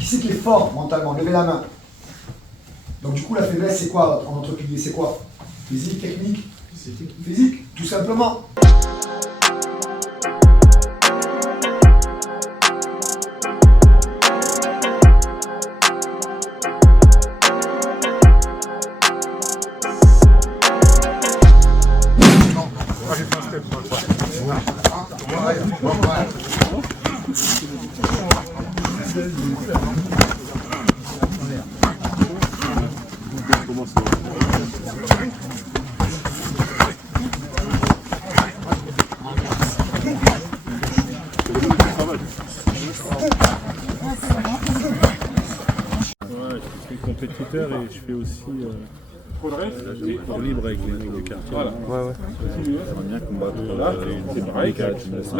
Qui c'est qui est fort mentalement? Levez la main. Donc du coup, la faiblesse, c'est quoi en notre pilier? C'est quoi? Physique, technique? Physique, tout simplement. Je suis compétiteur et je fais aussi pour libre avec les mecs du quartier. Voilà. Ouais. C'est pareil. Là,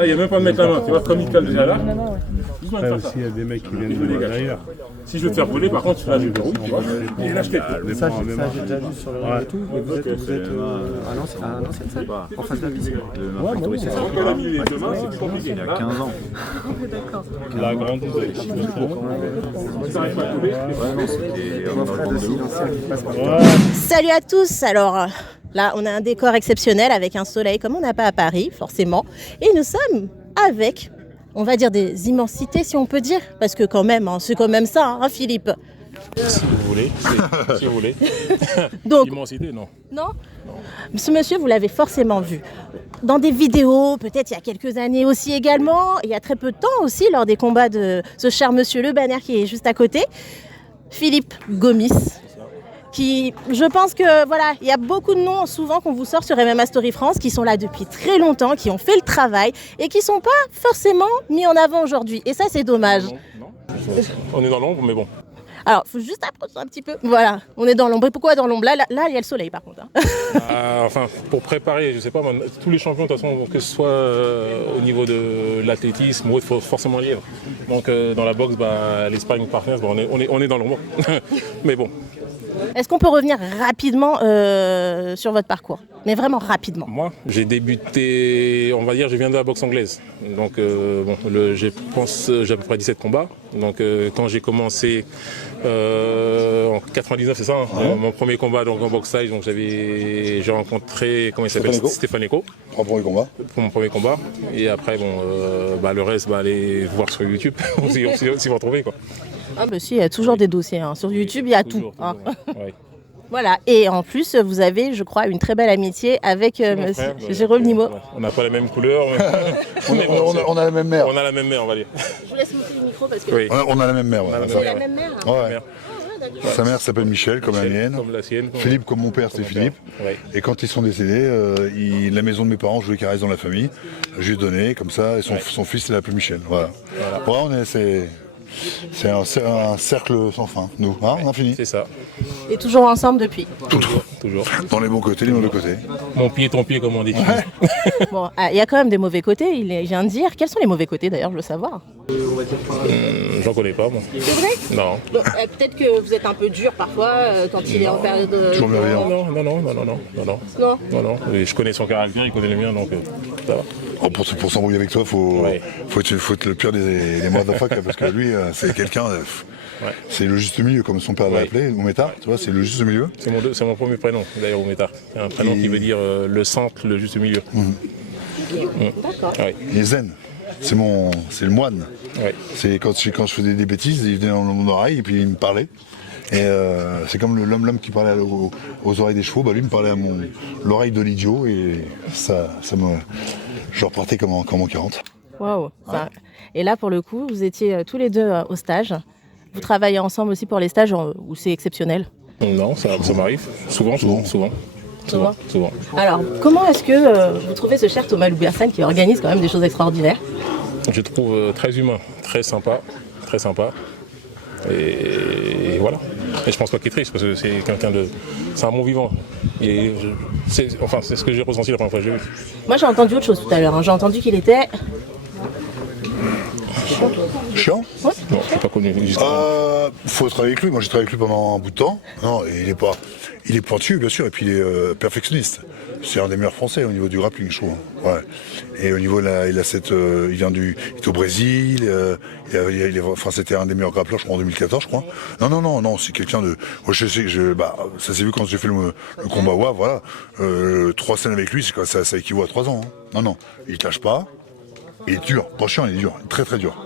il n'y a même pas de mettre la main. Tu vois, comme Michael déjà là. Là aussi, il y a des mecs qui viennent de derrière. Si je veux te faire voler, par contre, tu vas du verrou. Et là, je t'ai fait. Ça, j'ai déjà vu sur le réseau et tout. Mais vous êtes à l'ancienne salle, en face de la piscine. Il y a 15 ans. D'accord. Il a grandi. Salut à tous. Alors là, on a un décor exceptionnel avec un soleil comme on n'a pas à Paris, forcément. Et nous sommes avec, on va dire, des immensités, si on peut dire. Parce que quand même, c'est quand même ça, hein, Philippe. Si vous voulez. Si vous voulez. Donc, immensité, non. Non. Ce monsieur, vous l'avez forcément vu dans des vidéos, peut-être il y a quelques années aussi également, il y a très peu de temps aussi, lors des combats de ce cher monsieur Le Banner qui est juste à côté, Philippe Gomis, qui, je pense que voilà, il y a beaucoup de noms souvent qu'on vous sort sur MMA Story France qui sont là depuis très longtemps, qui ont fait le travail et qui ne sont pas forcément mis en avant aujourd'hui. Et ça, c'est dommage. Non. On est dans l'ombre, mais bon. Alors, il faut juste approcher un petit peu. Voilà, on est dans l'ombre. Et pourquoi dans l'ombre? Là, il y a le soleil, par contre. Enfin, pour préparer, je sais pas, tous les champions, de toute façon, que ce soit au niveau de l'athlétisme ou autre, il faut forcément lire. Donc, dans la boxe, les sparring partners, on est dans l'ombre. Mais bon. Est-ce qu'on peut revenir rapidement sur votre parcours? Mais vraiment rapidement. Moi, j'ai débuté, on va dire, je viens de la boxe anglaise. Donc, je pense, j'ai à peu près 17 combats. Donc, quand j'ai commencé en 99, c'est ça, mon premier combat donc, en boxe taille, donc j'ai rencontré, comment il s'appelle, Stéphane Eco. Pour mon premier combat. Et après, le reste, allez voir sur YouTube, si vous retrouvez, quoi. Ah bah si, il y a toujours des dossiers. Hein. Sur YouTube, il y a tout. Hein. Ouais. Voilà, et en plus, vous avez, je crois, une très belle amitié avec monsieur Jérôme Nimo. On n'a pas la même couleur, mais on a la même mère. On a la même mère, on va dire. Je vous laisse monter le micro parce que... Oui. On a la même mère. C'est la même mère. Ouais. Sa mère s'appelle Michel, comme la mienne. Comme la sienne. Philippe, comme mon père, c'est Philippe. Ouais. Et quand ils sont décédés, la maison de mes parents, je voulais qu'il reste dans la famille. Je lui ai donné, comme ça, et son fils, il l'appelle Michel. Voilà. C'est un cercle sans fin, nous, hein, infini. C'est ça. Et toujours ensemble depuis. Toujours. Dans les bons côtés, les mauvais côtés. Mon pied, ton pied, comme on dit. Bon, il y a quand même des mauvais côtés, il vient de dire. Quels sont les mauvais côtés d'ailleurs, je veux savoir. J'en connais pas, moi. C'est vrai? Non. Bon, peut-être que vous êtes un peu dur parfois quand il est en période... Toujours bienveillant. Non. Et je connais son caractère, il connaît le mien, donc ça va. Oh, pour s'embrouiller avec toi, faut être le pire des motherfuckers, parce que lui, c'est quelqu'un... C'est le juste milieu, comme son père l'a appelé, Oumétar, tu vois, c'est le juste milieu. C'est mon premier prénom, d'ailleurs, Oumétar. C'est un prénom qui veut dire le centre, le juste milieu. D'accord. Ouais. Il est zen. C'est le moine. Ouais. C'est quand je faisais des bêtises, il venait dans mon oreille et puis il me parlait. Et c'est comme l'homme qui parlait aux oreilles des chevaux, lui me parlait à l'oreille de l'idiot et je repartais comme en 40. Waouh. Et là, pour le coup, vous étiez tous les deux au stage. Vous travaillez ensemble aussi pour les stages où c'est exceptionnel? Non, ça m'arrive. Souvent. Alors, comment est-ce que vous trouvez ce cher Thomas Loubersan qui organise quand même des choses extraordinaires? Je trouve très humain, très sympa. Et voilà. Et je pense pas qu'il est triste parce que c'est quelqu'un de... C'est un bon vivant. C'est ce que j'ai ressenti la première fois que j'ai vu. Moi j'ai entendu autre chose tout à l'heure. J'ai entendu qu'il était... Chiant? Non, je ne suis pas connu. Faut travailler avec lui. Moi, j'ai travaillé avec lui pendant un bout de temps. Non, et il est pointu, bien sûr, et puis il est perfectionniste. C'est un des meilleurs Français au niveau du grappling, je trouve. Ouais. Et au niveau, il est au Brésil. C'était un des meilleurs grappleurs, je crois, en 2014, je crois. Non, c'est quelqu'un de. Moi, je sais que ça s'est vu quand j'ai fait le combat WAV, voilà. 3 scènes avec lui, ça équivaut à 3 ans. Hein. Non, il ne lâche pas. Il est dur, pas chiant, il est dur, très très dur.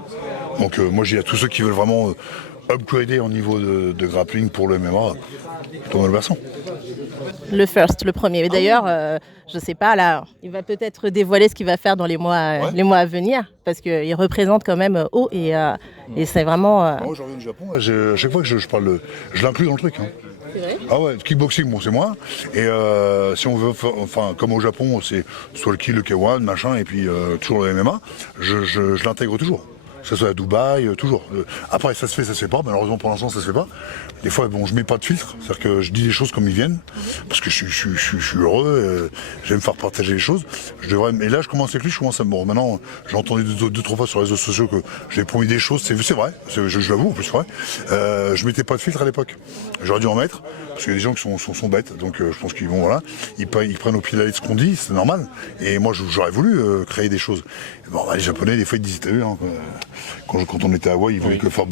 Donc moi, j'ai à tous ceux qui veulent vraiment upgrader au niveau de grappling pour le MMA, Thomas Le Basson. Le first, le premier. Mais d'ailleurs, je sais pas, là, il va peut-être dévoiler ce qu'il va faire dans les mois à venir, parce qu'il représente quand même haut et c'est vraiment. Moi, je reviens du Japon. À chaque fois que je parle, je l'inclus dans le truc. Hein. C'est vrai ? Ah ouais, kickboxing, bon, c'est moi. Et si on veut, comme au Japon, c'est soit le kill, le K1, machin, et puis toujours le MMA, je l'intègre toujours. Que ce soit à Dubaï, toujours. Après, ça se fait pas. Malheureusement, pour l'instant, ça se fait pas. Des fois, bon, je mets pas de filtre. C'est-à-dire que je dis les choses comme ils viennent. Parce que je suis heureux. J'aime faire partager les choses. Et là, je commence avec lui. Bon, maintenant, j'ai entendu 2-3 fois sur les réseaux sociaux que j'ai promis des choses. C'est vrai. Je l'avoue, en plus, c'est vrai. Je mettais pas de filtre à l'époque. J'aurais dû en mettre. Parce qu'il y a des gens qui sont bêtes. Donc, je pense qu'ils vont, voilà. Ils prennent au pied de la lettre ce qu'on dit. C'est normal. Et moi, j'aurais voulu créer des choses. Bon, les Japonais, des fois, ils disaient, t'as vu, hein, quand on était à Hawaï, ils voulaient que faire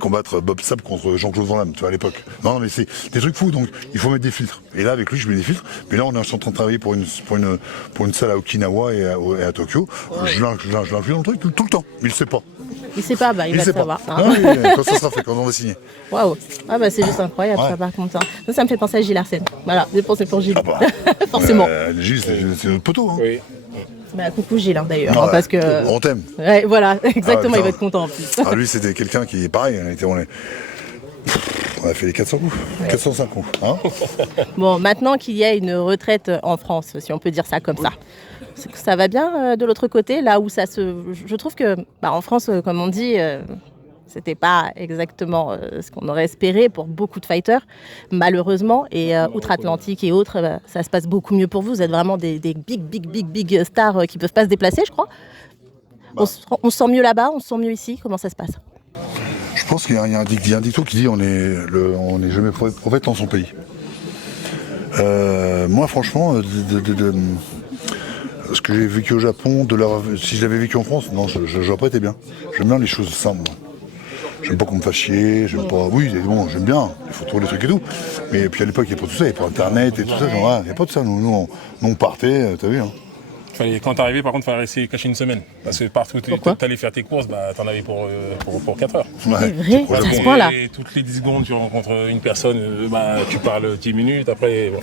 combattre Bob Sapp contre Jean-Claude Van Damme, tu vois, à l'époque. Non, mais c'est des trucs fous, donc il faut mettre des filtres. Et là, avec lui, je mets des filtres. Mais là, on est en train de travailler pour une salle à Okinawa et à Tokyo. Ouais. Je l'inclus dans le truc tout le temps. Mais il le sait pas. Il sait pas, il va le savoir. Hein. Non, quand ça sera fait, quand on va signer. Waouh. C'est juste incroyable, ça, par contre. Ça me fait penser à Gilles Arsène. Voilà, dépensé pour Gilles. Forcément. Gilles, c'est notre poteau. Hein. Oui. Coucou Gilles, d'ailleurs, parce que... On t'aime. Ouais, voilà, exactement, il va être content en plus. Lui, c'était quelqu'un qui est pareil. On a fait les 400 coups, 405 coups. Hein. Bon, maintenant qu'il y a une retraite en France, si on peut dire ça comme ça, ça va bien de l'autre côté, là où ça se... Je trouve que, en France, comme on dit... C'était pas exactement ce qu'on aurait espéré pour beaucoup de fighters, malheureusement. Et outre-Atlantique et autres, ça se passe beaucoup mieux pour vous. Vous êtes vraiment des big stars qui peuvent pas se déplacer, je crois. On se sent mieux là-bas, on se sent mieux ici. Comment ça se passe ? Je pense qu'il y a un dicton qui dit on n'est jamais prophète dans son pays. Moi, franchement, ce que j'ai vécu au Japon, si je l'avais vécu en France, non, je n'aurais pas été bien. J'aime bien les choses simples. J'aime pas qu'on me fasse chier, j'aime pas... Oui, bon, j'aime bien, il faut trouver les trucs et tout. Mais puis à l'époque, il n'y a pas tout ça, il n'y a pas Internet et tout ça, il n'y a pas de ça. Nous on partait, t'as vu, hein. Quand t'arrivais, par contre, il fallait rester caché une semaine. Parce que partout où t'allais faire tes courses, t'en avais pour 4 heures. Ouais. C'est vrai, à ce point-là. Et toutes les 10 secondes, tu rencontres une personne, tu parles 10 minutes, après... Bon.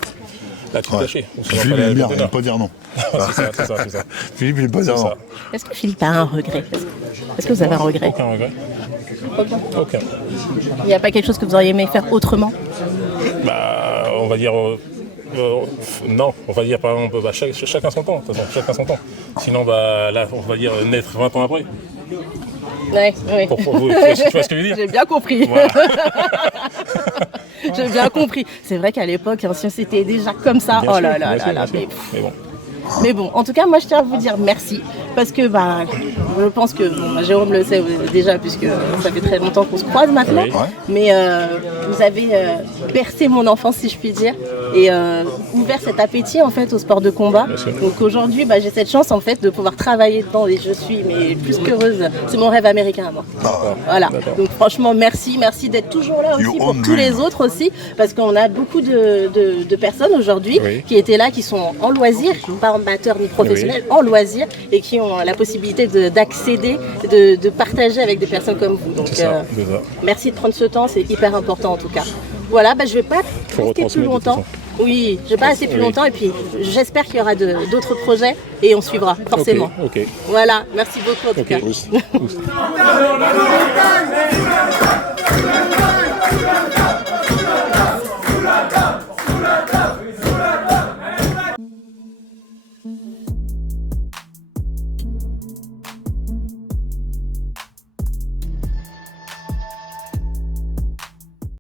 Là, tu caché. Philippe aime bien, il n'aime pas dire non. c'est ça. Philippe, il n'aime pas dire non. Est-ce que Philippe a un regret ? Est-ce que vous avez un regret ? Aucun regret. Aucun. Il n'y a pas quelque chose que vous auriez aimé faire autrement ? On va dire... non, on va dire par exemple, chacun son temps, de toute façon, chacun son temps. Sinon, là, on va dire naître 20 ans après. Ouais. Tu vois ce que je veux dire ? J'ai bien compris. Voilà. J'ai bien compris. C'est vrai qu'à l'époque, si c'était déjà comme ça, bien oh sûr, là là bien là sûr, là. Mais bon. Mais bon, en tout cas, moi je tiens à vous dire merci parce que je pense que Jérôme le sait déjà puisque ça fait très longtemps qu'on se croise maintenant. Oui. Mais vous avez bercé mon enfance, si je puis dire, et ouvert cet appétit en fait au sport de combat. Donc aujourd'hui, j'ai cette chance en fait de pouvoir travailler dedans et je suis plus qu'heureuse. C'est mon rêve américain, moi. Voilà. Donc franchement, merci d'être toujours là aussi pour tous les autres aussi, parce qu'on a beaucoup de personnes aujourd'hui qui étaient là, qui sont en loisir, pas amateurs ni professionnels, en loisir, et qui ont la possibilité d'accéder, de partager avec des personnes comme vous. Donc merci de prendre ce temps, c'est hyper important en tout cas. Voilà, je vais pas rester plus longtemps. Oui, je vais pas rester plus longtemps et puis j'espère qu'il y aura d'autres projets et on suivra forcément. Ok. Voilà, merci beaucoup en tout cas.